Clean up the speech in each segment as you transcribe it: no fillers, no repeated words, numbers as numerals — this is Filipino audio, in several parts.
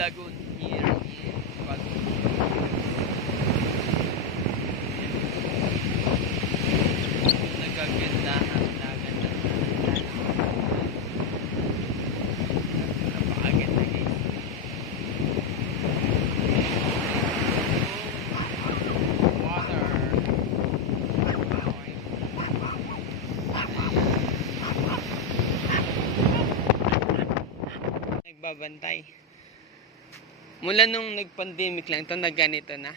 Lagoon here in Baguio. Nagagandahan dagat ng napakaganda guys. Water. Nagbabantay. Mula nung nag-pandemic lang to, nagganito na.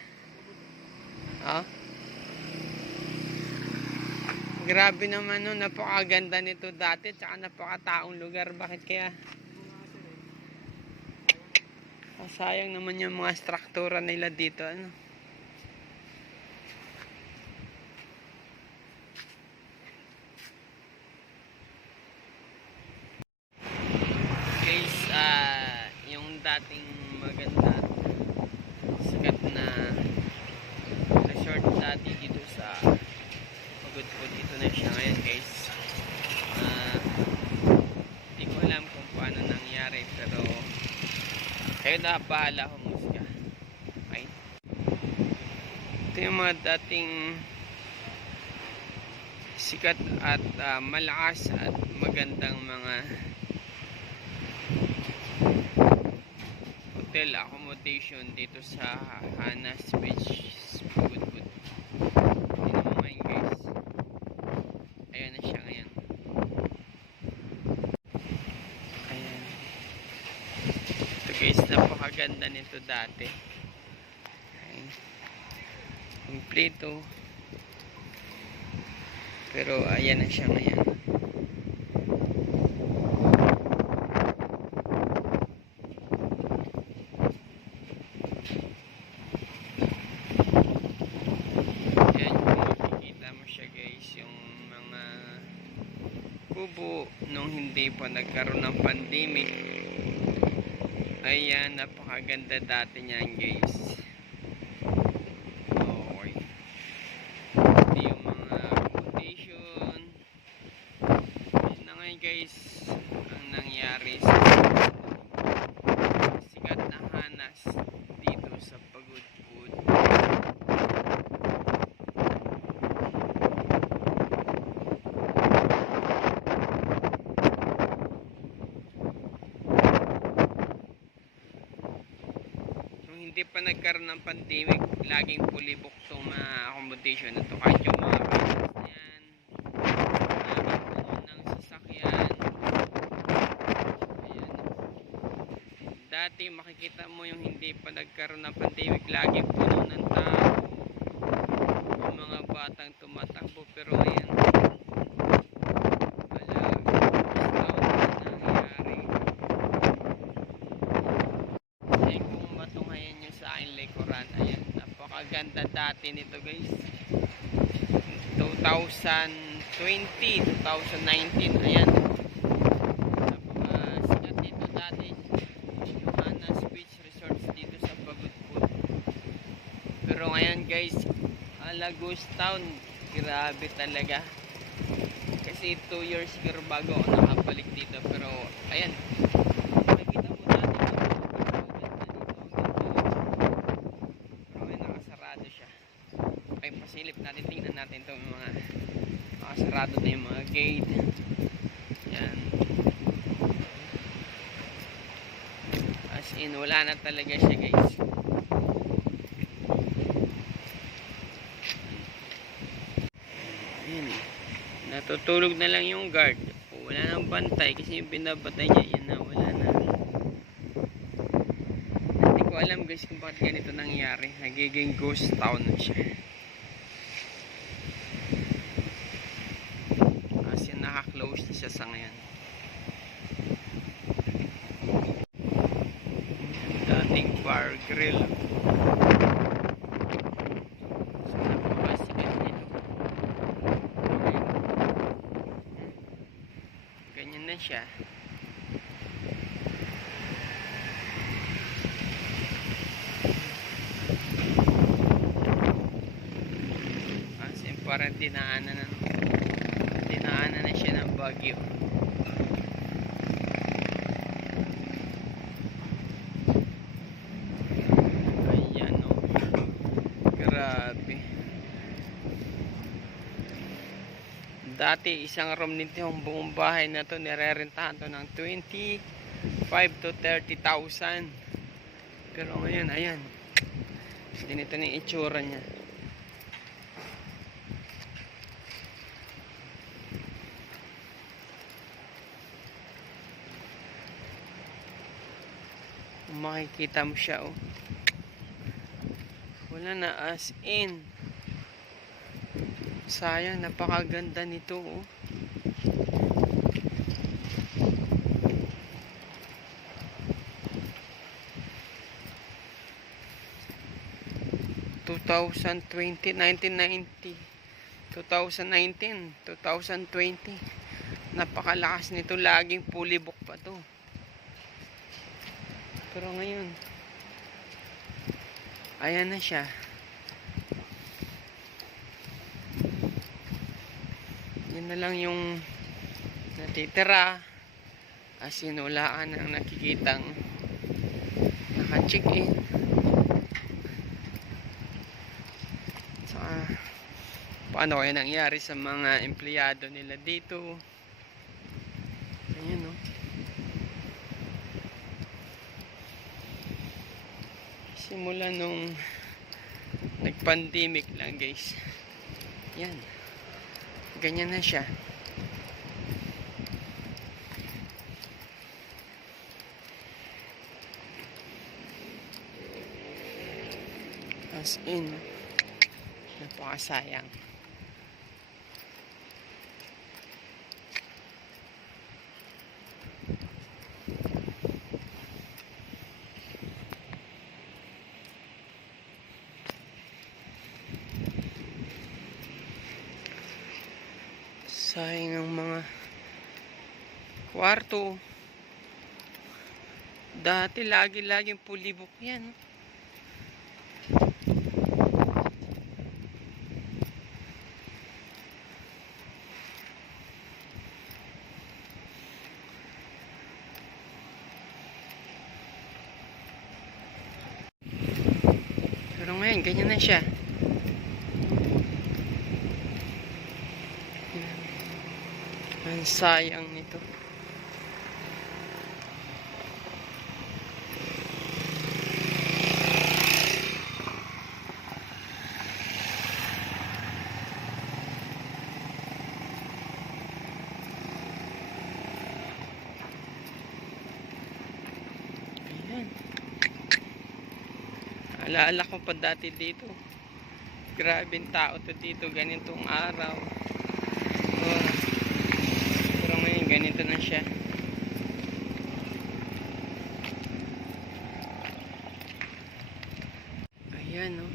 Oh. Grabe naman, no, napakaganda nito dati, tsaka napakataong lugar. Bakit kaya? Sayang naman yung mga struktura nila dito, ano. Guys, yung dating maganda, sikat na resort dati dito sa Pagod po, dito na siya ngayon guys. Hindi ko alam kung paano nangyari, pero kayo na bahala humusga. Okay? Ito yung mga dating sikat at malakas at magandang mga hotel accommodation dito sa Hanas Beach, Pagod. Ayan na siya ngayon. Ayan. Ito guys, napakaganda nito dati. Ayan. Kompleto. Pero ayan na siya ngayon. Ayan, kung makikita mo siya guys, yung mga kubo nung hindi pa nagkaroon ng pandemic. Ayan, napakaganda dati niyan guys. Okay. Ito yung mga accommodation. Yun na ngayon guys ang nangyari sa sikat na Hanas dito sa Pagod. Hindi pa nagkaroon ng pandemic, laging fully booked itong mga accommodation na ito. Kahit yung mga business niyan, laging puno ng sasakyan. Ayan. Dati makikita mo yung hindi pa nagkaroon ng pandemic, laging puno ng tao, yung mga batang tumatakbo. Pero ngayon, ayan, napakaganda dati nito guys. 2020, 2019, ayan, napakasikat dito dati yung Hanas Beach Resorts dito sa Pagod. Pero ngayon guys, Ghost Town, grabe talaga. Kasi 2 years siguro bago ako nakabalik dito. Pero ayan, pasilip natin, tingnan natin itong mga sarado na yung mga gate. Yan, as in wala na talaga siya guys. Yan, natutulog na lang yung guard, wala nang bantay kasi yung binabatay niya yan na wala na. Hindi ko alam guys kung bakit ganito nangyari, nagiging ghost town na siya. Naka-close na siya sa ngayon. Dating bar grill. So, napakasikat dito. Ganyan na siya. Kasi parang dinaanan na siya ng Baguio. Dati isang room nito yung buong bahay na to nirerentahan to ng 25 to 30,000. Pero ngayon ayan, ganito na yung itsura niya. Makikita mo siya, oh. Wala na, as in. Sayang, napakaganda nito, oh. (2020, 1990, 2019, 2020). Napakalakas nito, laging fully book pa to. Pero ngayon, ayan na siya. Yun na lang yung natitira. As in, wala ang nakikitang naka-check in. Saka, paano kaya nangyari sa mga empleyado nila dito? Ayan, no? Simula nung nag-pandemic lang, guys. Yan. Ganyan na siya. As in, napakasayang. Sayang ang mga kwarto. Dati lagi-laging fully book yan. Pero ngayon, ganyan na siya. Ang sayang nito. Ayan. Alaala ko pa dati dito. Grabing tao to dito, ganitong araw. Pero ngayon, ganito na siya. Ayan, no.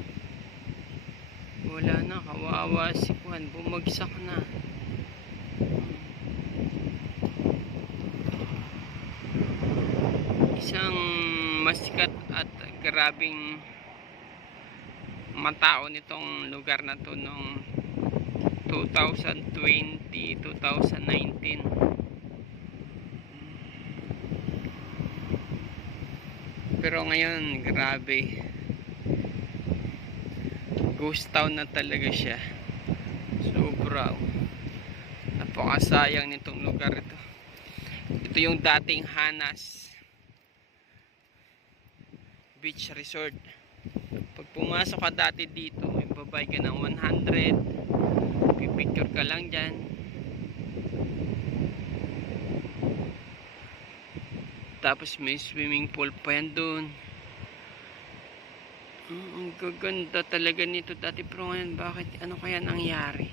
Wala na, kawawa si Juan. Bumagsak na. Isang masikat at grabing matao nitong lugar na to noong 2020, 2019. Pero ngayon, grabe. Ghost town na talaga siya. Sobra. Napakasayang nitong lugar ito. Ito yung dating Hanas Beach Resort. Pag pumasok ka dati dito, may babay ka ng 100. Pipicture ka lang dyan. Tapos may swimming pool pa yan dun. Ang gaganda talaga nito dati. Pero ngayon, bakit? Ano kaya nangyari?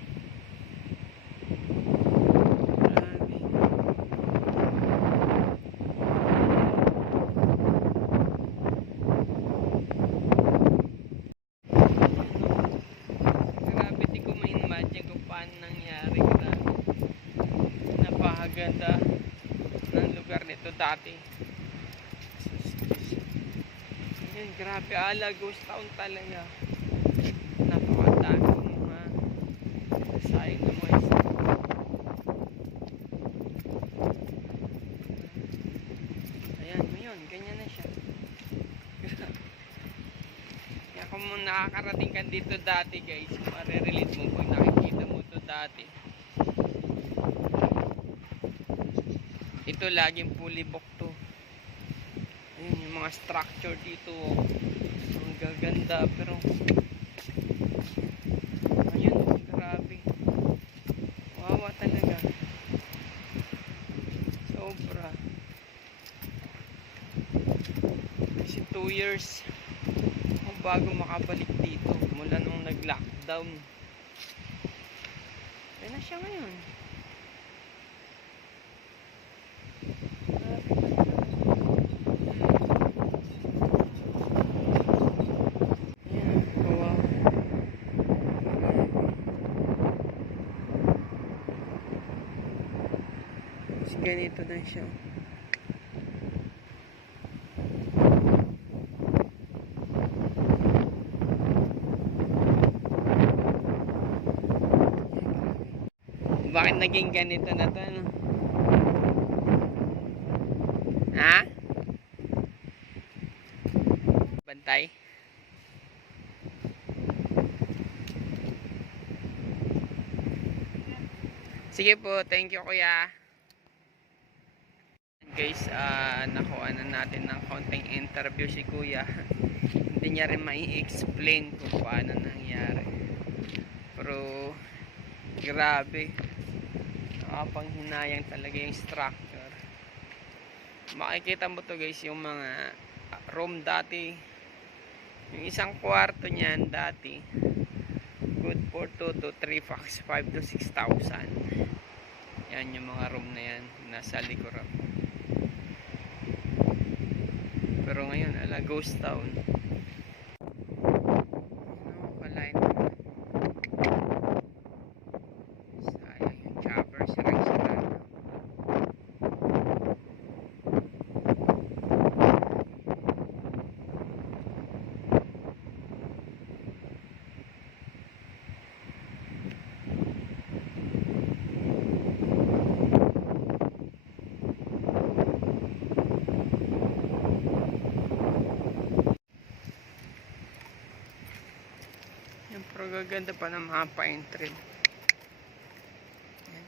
Grabe, di ko ma-imagine kung paano nangyari. Napakaganda ng lugar nito dati. Ayan, grabe, ala, ghost town talaga. Napakadami mga sayang naman. Ayan, ngayon, ganyan na siya. Kaya kung nakakarating ka dito dati, guys, marirelate mo pag nakikita mo to dati. dito laging fully booked to. Ayun yung mga structure dito. Ang gaganda pero ayun, grabe. Wawa talaga. Sobra. Kasi 2 years bago makabalik dito mula nung nag-lockdown. Ayun na siya ngayon. Ayan, kawawa. Kasi ganito na siya. Bakit naging ganito na to, ano? Ha? Bantay? Sige po, thank you kuya. Guys, nakuha na natin ng konting interview si kuya. Hindi niya rin mai-explain kung paano nangyari. Pero, grabe. Nakapanghinayang talaga yung structure. Makikita mo to guys, yung mga room dati. Yung isang kwarto niyan dati, good for 2 to 3 packs, 5 to 6,000. Yan yung mga room na yan, nasa likuran. Pero ngayon, ala, ghost town. Pero gaganda pa ng mga pine tree. Yan.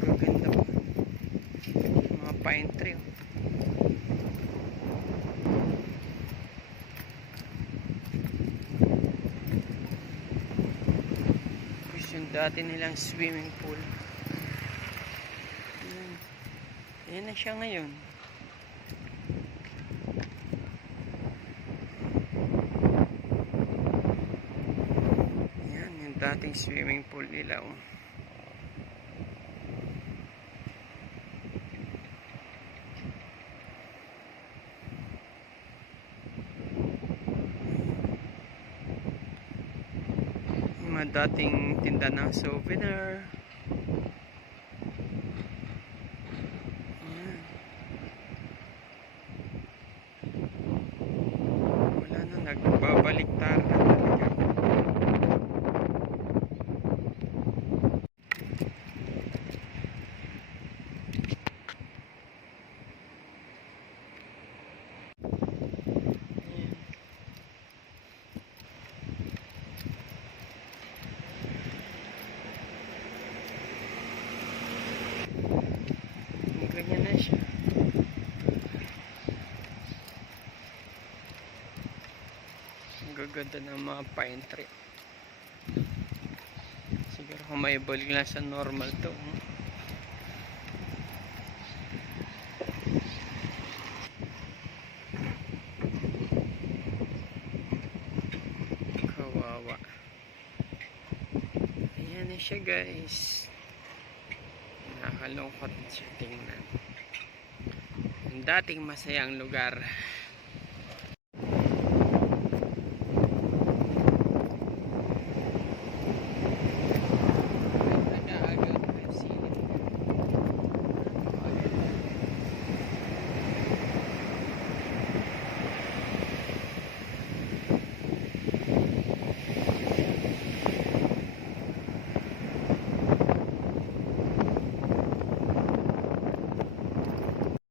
Gaganda pa. Mga pine tree. Yung dati nilang swimming pool. Ayan na siya ngayon. Ayan yung dating swimming pool nila. Oh. Mga dating tinda ng souvenir. Ayan. Wala na, nagbabaliktad na talaga. Ganyan na siya. Ang gaganda ng mga pine tree. Siguro kung may balik lang sa normal to. Kawawa. Ayan na siya guys. Nakakalungkot siya tingnan. Ang dating masayang lugar.